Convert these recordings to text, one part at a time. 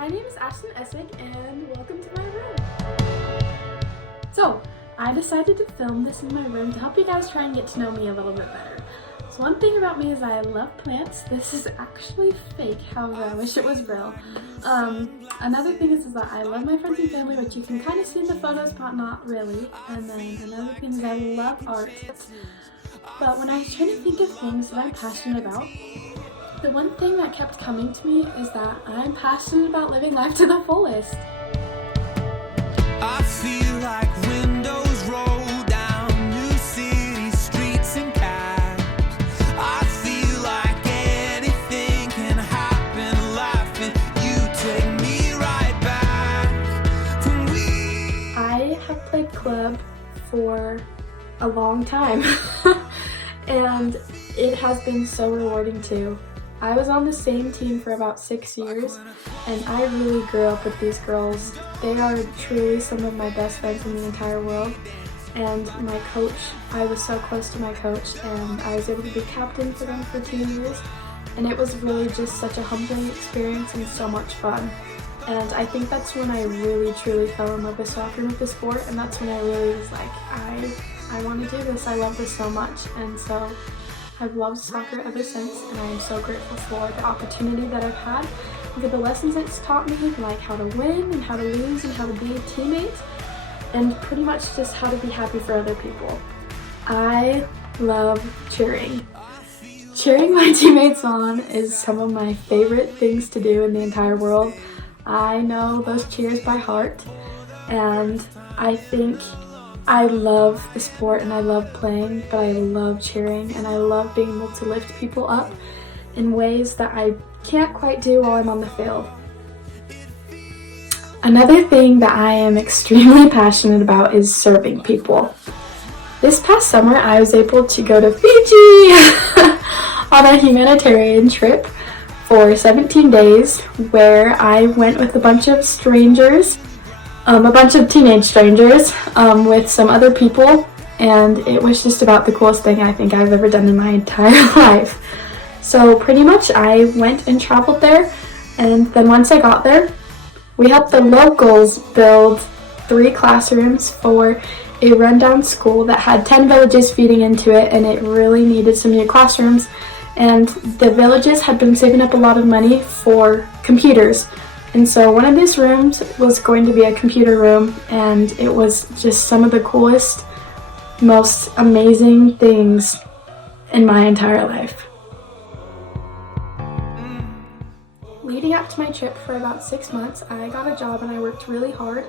My name is Essig and welcome to my room. So, I decided to film this in my room to help you guys try and get to know me a little bit better. So one thing about me is I love plants. This is actually fake, however I wish it was real. Another thing is that I love my friends and family, which you can kind of see in the photos, but not really. And then another thing is I love art. But when I was trying to think of things that I'm passionate about, the one thing that kept coming to me is that I'm passionate about living life to the fullest. I feel like windows roll down new city streets and cabs. I feel like anything can happen in life, and you take me right back when we... I have played club for a long time and it has been so rewarding too. I was on the same team for about 6 years, and I really grew up with these girls. They are truly some of my best friends in the entire world. And my coach, I was so close to my coach, and I was able to be captain for them for 2 years. And it was really just such a humbling experience and so much fun. And I think that's when I really truly fell in love with soccer and with the sport, and that's when I really was like, I want to do this. I love this so much. And so I've loved soccer ever since, and I am so grateful for the opportunity that I've had and for the lessons it's taught me, like how to win and how to lose and how to be a teammate, and pretty much just how to be happy for other people. I love cheering. Cheering my teammates on is some of my favorite things to do in the entire world. I know those cheers by heart, and I think I love the sport and I love playing, but I love cheering and I love being able to lift people up in ways that I can't quite do while I'm on the field. Another thing that I am extremely passionate about is serving people. This past summer I was able to go to Fiji on a humanitarian trip for 17 days where I went with a bunch of strangers. A bunch of teenage strangers with some other people, and it was just about the coolest thing I think I've ever done in my entire life. So pretty much I went and traveled there, and then once I got there, we helped the locals build 3 classrooms for a rundown school that had 10 villages feeding into it, and it really needed some new classrooms. And the villages had been saving up a lot of money for computers. And so one of these rooms was going to be a computer room, and it was just some of the coolest, most amazing things in my entire life. Leading up to my trip for about 6 months, I got a job and I worked really hard,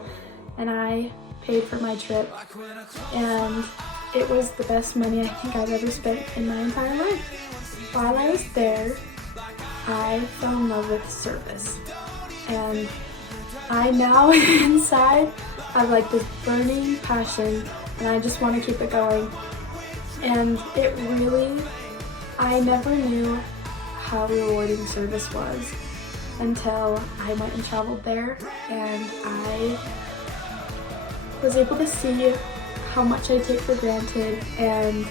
and I paid for my trip. And it was the best money I think I've ever spent in my entire life. While I was there, I fell in love with service. And I now inside have like this burning passion, and I just want to keep it going. And it really, I never knew how rewarding service was until I went and traveled there, and I was able to see how much I take for granted, and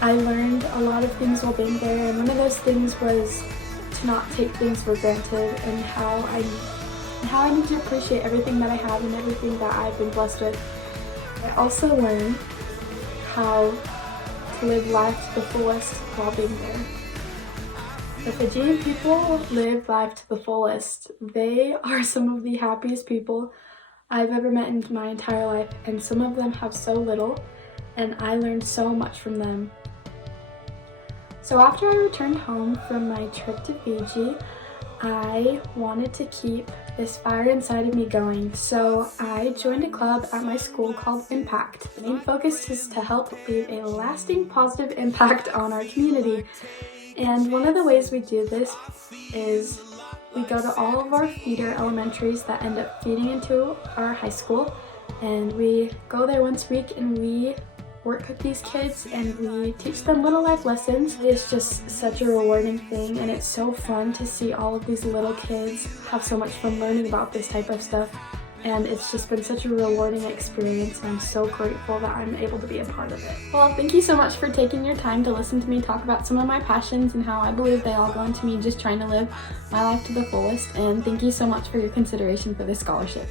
I learned a lot of things while being there, and one of those things was to not take things for granted, and how I need to appreciate everything that I have and everything that I've been blessed with. I also learned how to live life to the fullest while being there. The Fijian people live life to the fullest. They are some of the happiest people I've ever met in my entire life, and some of them have so little, and I learned so much from them. So after I returned home from my trip to Fiji, I wanted to keep this fire inside of me going. So I joined a club at my school called Impact. The main focus is to help leave a lasting positive impact on our community. And one of the ways we do this is we go to all of our feeder elementaries that end up feeding into our high school. And we go there once a week and we work with these kids and we teach them little life lessons. It's just such a rewarding thing, and it's so fun to see all of these little kids have so much fun learning about this type of stuff. and it's just been such a rewarding experience, and I'm so grateful that I'm able to be a part of it. Well, thank you so much for taking your time to listen to me talk about some of my passions and how I believe they all go into me just trying to live my life to the fullest, and thank you so much for your consideration for this scholarship.